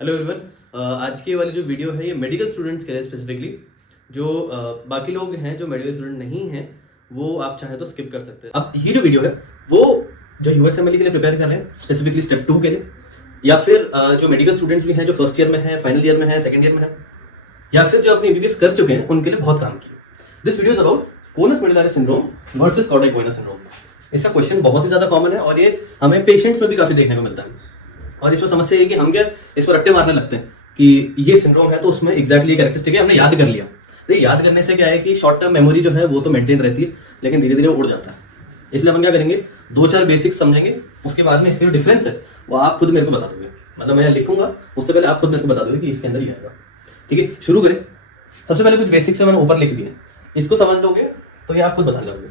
Hello everyone. आज की वाली जो वीडियो है ये मेडिकल स्टूडेंट्स के लिए स्पेसिफिकली जो बाकी लोग हैं जो मेडिकल स्टूडेंट नहीं हैं वो आप चाहें तो स्किप कर सकते हैं। अब ये जो वीडियो है वो जो यूएसएमएलई के लिए प्रिपेयर कर रहे हैं स्पेसिफिकली स्टेप 2 के लिए, या फिर जो मेडिकल स्टूडेंट्स भी हैं जो फर्स्ट ईयर में है, फाइनल ईयर में है, सेकंड ईयर में है, या फिर जो अपनी एमबीबीएस कर चुके हैं उनके लिए बहुत काम की। This video is about conus medullaris syndrome versus cauda equina syndrome. इसका क्वेश्चन बहुत ही ज्यादा कॉमन है और ये हमें पेशेंट्स में भी काफी देखने को मिलता है। और इसमें समस्या ये कि हम क्या इस पर रट्टे मारने लगते हैं कि ये सिंड्रोम है तो उसमें एग्जैक्टली कैरेक्टरिस्टिक है, हमने याद कर लिया। तो याद करने से क्या है कि शॉर्ट टर्म मेमोरी जो है वो तो मेंटेन रहती है लेकिन धीरे धीरे उड़ जाता है। इसलिए अपन क्या करेंगे, 2-4 बेसिक्स समझेंगे, उसके बाद में इसके जो डिफरेंस है वो आप खुद मेरे को बता दोगे। मतलब मैं लिखूंगा उससे पहले आप खुद मेरे को बता दोगे कि इसके अंदर ये आएगा। ठीक है, शुरू करें। सबसे पहले कुछ बेसिक्स है मैंने ऊपर लिख दिए, इसको समझ लोगे तो ये आप खुद बताने लगोगे।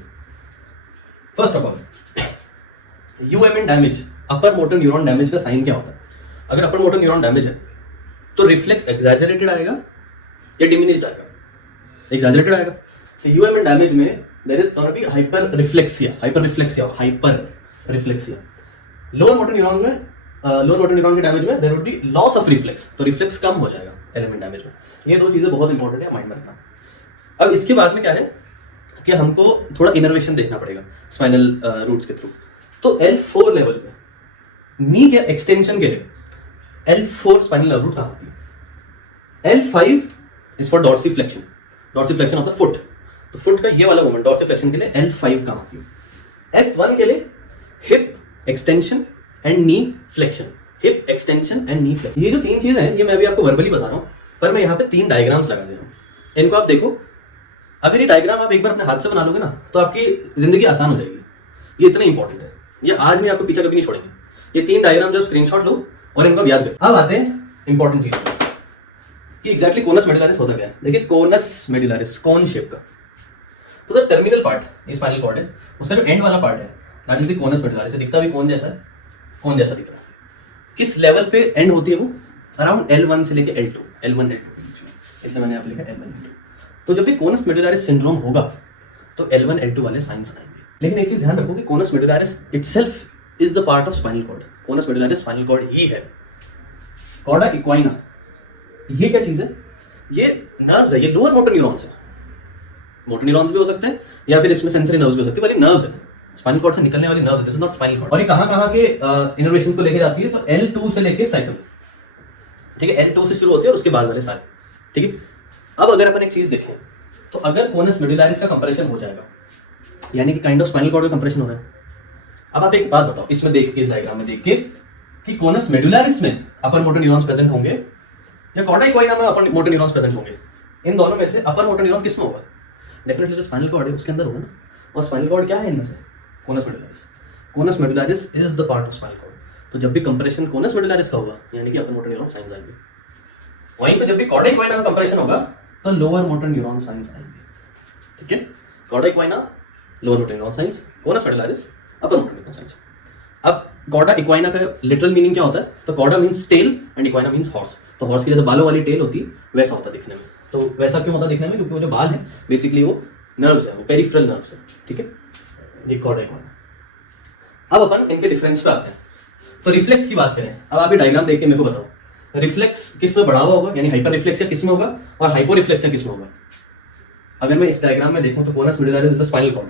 First of all, UMN damage, upper motor neuron damage का साइन क्या होता है? अगर अपर मोटर न्यूरॉन डैमेज है तो रिफ्लेक्स एग्जैजरेटेड आएगा या डिमिनिश्ड आएगा? एग्जैजरेटेड आएगा। तो यूएमएन डैमेज में there is gonna be hyperreflexia lower motor neuron में लोअर मोटर न्यूरॉन के डैमेज में there would be loss of reflex, तो रिफ्लेक्स कम हो जाएगा एलिमेंट डैमेज में। ये दो चीजें बहुत इंपॉर्टेंट है, माइंड में रखना। अब इसके बाद में क्या है कि हमको थोड़ा इनर्वेशन देखना पड़ेगा स्पाइनल रूट्स के थ्रू। तो L4 लेवल पे नी के एक्सटेंशन के लिए L4 स्पाइनल नर्व रूट कहां होती है? L5 is for dorsiflexion of the foot. तो फुट का ये वाला मूवमेंट डॉर्सिफ्लेक्शन के लिए L5 कहां होती है? S1 के लिए hip extension and knee flexion, hip extension and knee flexion. ये जो तीन चीजें हैं ये मैं भी आपको वर्बली बता रहा हूं, पर मैं यहाँ पे 3 डायग्राम्स लगा दे रहा हूं। इनको आप देखो। अगर ये डायग्राम आप एक बार अपने हाथ से बना लोगे ना तो आपकी जिंदगी आसान हो जाएगी। ये इतना इंपॉर्टेंट है, ये आज में आपको पीछे कभी नहीं छोड़ेंगे। ये 3 डायग्राम जब स्क्रीनशॉट लो और इनको आप याद करो। अब आते हैं इंपॉर्टेंट चीज कि एग्जैक्टली कोनस मेडुलारिस होता क्या है। देखिए कोनस मेडुलारिस कोन शेप का, तो द टर्मिनल पार्ट ये स्पाइनल कॉर्ड है, उसका जो एंड वाला पार्ट है that is the conus medullaris. दिखता भी कोन जैसा है, कोन जैसा दिख रहा है। किस लेवल पे एंड होती है वो? अराउंड L1 से लेके L2 के बीच, इसलिए मैंने यहाँ पे लिखा L1 L2। तो जब भी कोनस मेडुलारिस सिंड्रोम होगा तो L1 L2 वाले साइंस आएंगे। लेकिन एक चीज ध्यान रखो कि conus medullaris itself is the part of spinal cord. Conus medullaris spinal cord ही है। कॉर्डा इक्वाइना ये क्या चीज है? ये नर्व्स है, ये लोअर मोटर न्यूरॉन्स है। मोटर न्यूरॉन्स भी हो सकते हैं या फिर इसमें सेंसरी नर्व्स भी हो सकते हैं, पर ये नर्व्स है, स्पाइनल कॉर्ड से निकलने वाली नर्व्स है। This is not spinal cord. और ये कहां के इनर्वेशन को लेके जाती है? तो L2 से लेके साइकिल। ठीक है, L2 से शुरू होती है और उसके बाद वाले सारे। ठीक है, अब अगर अपन एक चीज देखें तो अगर कोनस मेडुलारिस का कंप्रेशन हो जाएगा यानी कि काइंड ऑफ स्पाइनल कॉर्ड का कंप्रेशन हो रहा है। अब आप एक बात बताओ, इसमें देख के, इस डायग्राम में देख के कि कोनस मेडुलारिस में अपर मोटर न्यूरॉन्स प्रेजेंट होंगे या कॉर्डा इक्वाइना में अपर मोटर न्यूरॉन्स प्रेजेंट होंगे? इन दोनों में से अपर मोटर न्यूरॉन किस में होगा? डेफिनेटली जो स्पाइनल कॉर्ड है उसके अंदर होगा ना। और स्पाइनल कॉर्ड क्या है इनमें से? Conus medullaris. Conus medullaris is the part of spinal cord. तो जब भी कंप्रेशन कोनस मेडुलारिस का होगा यानी कि अपर मोटर न्यूरॉन साइंस आएंगे। वहीं पे जब भी कॉर्डा इक्वाइना का कंप्रेशन होगा तो लोअर मोटर न्यूरॉन साइंस आएंगे। ठीक है, cauda equina lower motor neuron signs, conus medullaris upper motor neuron signs. अब कॉर्डा इक्वाइना का लिटरल मीनिंग क्या होता है? तो cauda means tail and equina means horse. तो हॉर्स की जैसे बालों वाली टेल होती है वैसा होता है दिखने में। तो वैसा क्यों होता है दिखने में? क्योंकि वो जो बाल है बेसिकली वो नर्व्स है, वो पेरिफेरल नर्व्स है। ठीक है, ये कॉर्डा इक्वाइना। अब अपन इनके डिफरेंस पे आते हैं। तो रिफ्लेक्स की बात करें, अब आप ये डायग्राम देख के मेरे को बताओ रिफ्लेक्स किस में बढ़ा हुआ होगा यानी हाइपर रिफ्लेक्सिया किस में होगा और हाइपो रिफ्लेक्सिया किस में होगा? अगर मैं इस डायग्राम में देखूं तो conus medullaris is the spinal cord.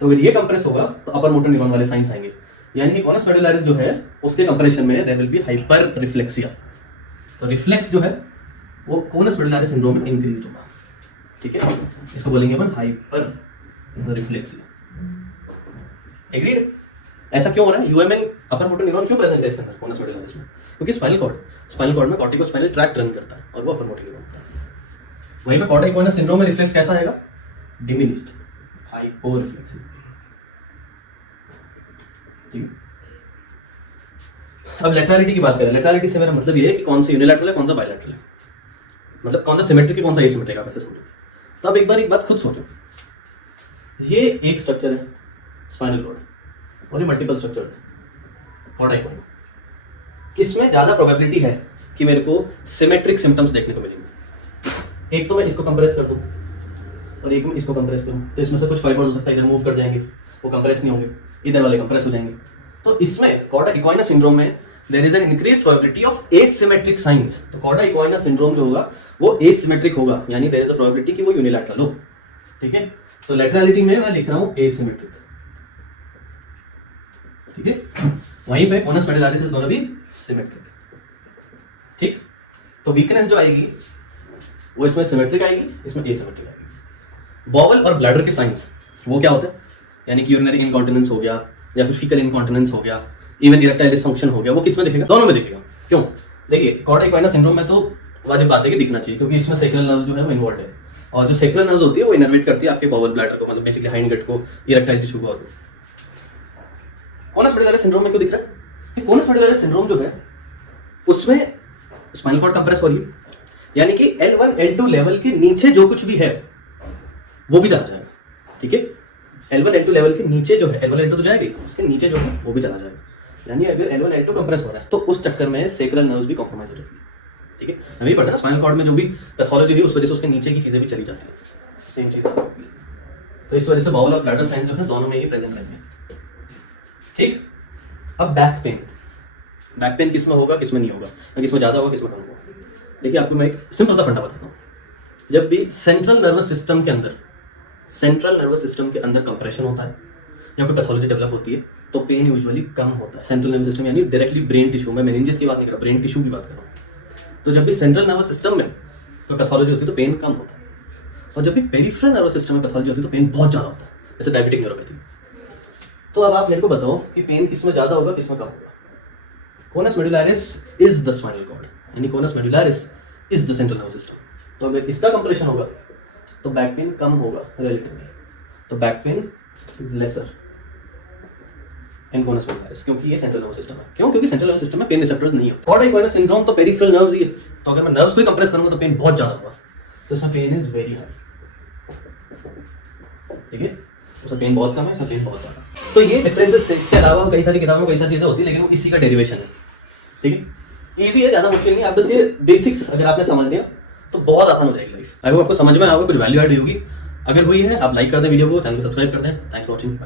तो अगर ये कंप्रेस होगा तो अपर मोटर न्यूरॉन वाले साइंस आएंगे यानी कि कोनस मेडुलारिस जो है उसके कंप्रेशन में there will be hyperreflexia. तो रिफ्लेक्स जो है वो कोनस मेडुलारिस सिंड्रोम में इंक्रीज होगा। ठीक है, इसको बोलेंगे अपन हाइपर रिफ्लेक्सिया। एग्रीड? ऐसा क्यों हो रहा है? यूएमएन अपर मोटर न्यूरॉन क्यों प्रेजेंट है इसके अंदर कोनस मेडुलारिस में? क्योंकि स्पाइनल कॉर्ड में कॉर्टिकोस्पाइनल ट्रैक्ट रन करता है और वो अपर मोटर न्यूरॉन होता है। वहीं पे कॉर्डा इक्वाइना सिंड्रोम में रिफ्लेक्स कैसा आएगा? Diminished, hypo reflexive. ठीक। अब लेटरलिटी की बात करें, लेटरलिटी से मेरा मतलब ये है कि कौन सा यूनिलैटरल है कौन सा बायलैटरल है, मतलब कौन सा सिमेट्रिक है कौन सा एसिमेट्रिक, आप ऐसे समझो। तो अब एक बात खुद सोचो, ये एक स्ट्रक्चर है स्पाइनल कॉर्ड और ये मल्टीपल स्ट्रक्चर है कॉर्डा इक्वाइना। किसमें ज्यादा प्रोबेबिलिटी है कि मेरे को सिमेट्रिक सिम्टम्स देखने को मिलेंगे? एक तो मैं इसको कंप्रेस कर दूं और एक में इसको कंप्रेस करूं, तो इसमें से कुछ फाइबर्स हो सकता है इधर मूव कर जाएंगे, वो कंप्रेस नहीं होंगे, इधर वाले कंप्रेस हो जाएंगे। तो इसमें कॉर्डा इक्वाइना सिंड्रोम में there is an increase probability of asymmetric signs. तो कॉर्डा इक्वाइना सिंड्रोम जो होगा वो एसिमेट्रिक होगा, यानी देयर इज अ प्रोबेबिलिटी कि वो यूनिलैटरल हो। ठीक है, तो लैटरलिटी में मैं लिख रहा हूं एसिमेट्रिक। ठीक है, वहीं पे conus medullaris is gonna be symmetric. ठीक, तो वीकनेस जो आएगी वो इसमें सिमेट्रिक आएगी, इसमें एसिमेट्रिक आएगी। बॉवल और ब्लैडर के साइंस वो क्या होते हैं, यानी कि यूरिनरी इनकॉन्टिनेंस हो गया या फिर फीकल इनकॉन्टिनेंस हो गया, इवन इरेक्टाइल डिसफंक्शन हो गया, वो किस में दिखेगा? दोनों में दिखेगा। क्यों? देखिए कॉर्डा इक्वाइना सिंड्रोम में तो वाजिब बात है कि दिखना चाहिए, क्योंकि इसमें सेक्रल नर्व जो है वो इन्वॉल्व है, और जो सेक्रल नर्व होती है वो इनर्वेट करती है आपके बॉवल ब्लैडर को, मतलब बेसिकली हाइंड गट को, इरेक्टाइल टिश्यू को। और कोनस मेडुलारिस सिंड्रोम में क्यों दिख रहा है? कोनस मेडुलारिस सिंड्रोम जो है उसमें स्पाइनल कॉर्ड कंप्रेस हो रही है, यानी कि L1 L2 लेवल के नीचे जो कुछ भी है वो भी चला जाएगा। ठीक है, L1 L2 लेवल के नीचे जो है, L1 L2 तो जाएगी, उसके नीचे जो है वो भी चला जाएगा। यानी अगर L1 L2 कंप्रेस हो रहा है तो उस चक्कर में सेक्रल नर्व्स भी कॉम्प्रोमाइज हो जाएगी। ठीक है, हमें भी पता है ना स्पाइनल कॉर्ड में जो भी पैथोलॉजी हुई उस वजह से उसके नीचे की चीजें भी चली जाती है, सेम चीज होगी। तो इस वजह से बाउल और ब्लैडर साइंस जो है दोनों में ही प्रेजेंट रहते हैं। ठीक, अब बैक पेन। बैक पेन किस में होगा, किस में नहीं होगा, किस में ज्यादा होगा, किस में कम होगा? देखिए आपको मैं एक सिंपल सा फंडा बताता हूँ। जब भी सेंट्रल नर्वस सिस्टम के अंदर कंप्रेशन होता है या कोई पैथोलॉजी डेवलप होती है तो पेन यूजुअली कम होता है। सेंट्रल नर्वस सिस्टम यानी डायरेक्टली ब्रेन टिश्यू, मैं मेनिंजेस की बात नहीं कर रहा, ब्रेन टिश्यू की बात कर रहा हूँ। तो जब भी सेंट्रल नर्वस सिस्टम में कोई पैथोलॉजी होती है तो पेन कम होता है, और जब भी पेरिफेरल नर्वस सिस्टम में पैथोलॉजी होती है तो पेन बहुत ज़्यादा होता है, जैसे डायबिटिक न्यूरोपैथी। तो अब आप मेरे को बताओ कि पेन किस में ज़्यादा होगा, किस में कम होगा? Conus medullaris is the spinal cord, यानी conus medullaris is the central nervous system. तो अगर इसका कंप्रेशन होगा तो बैक पेन कम होगा रिलेटिवली, तो back pain is lesser in conus medullaris, क्योंकि ये सेंट्रल नर्वस सिस्टम है। क्यों? क्योंकि सेंट्रल नर्वस सिस्टम में पेन रिसेप्टर्स नहीं है। कॉर्डा इक्वाइना सिंड्रोम तो पेरिफेरल नर्व्स ही है, तो अगर मैं नर्व्स को ही कंप्रेस करूंगा तो पेन बहुत ज्यादा होगा, तो इसमें पेन इज वेरी हाई। ठीक है, उसका पेन बहुत कम है, इसका पेन बहुत ज्यादा। तो ये डिफरेंसेस थे, इसके अलावा कई सारी किताबों में कई सारी चीजें होती है, लेकिन वो इसी का डेरिवेशन है। ठीक है, इजी है, ज्यादा मुश्किल नहीं। आप बस ये बेसिक्स अगर आपने समझ लिया तो बहुत आसान हो जाएगी लाइफ। अगर आपको समझ में आएगा, कुछ वैल्यू ऐड होगी, अगर हुई है आप लाइक कर दें वीडियो को, चैनल को सब्सक्राइब कर दें। Thanks for watching.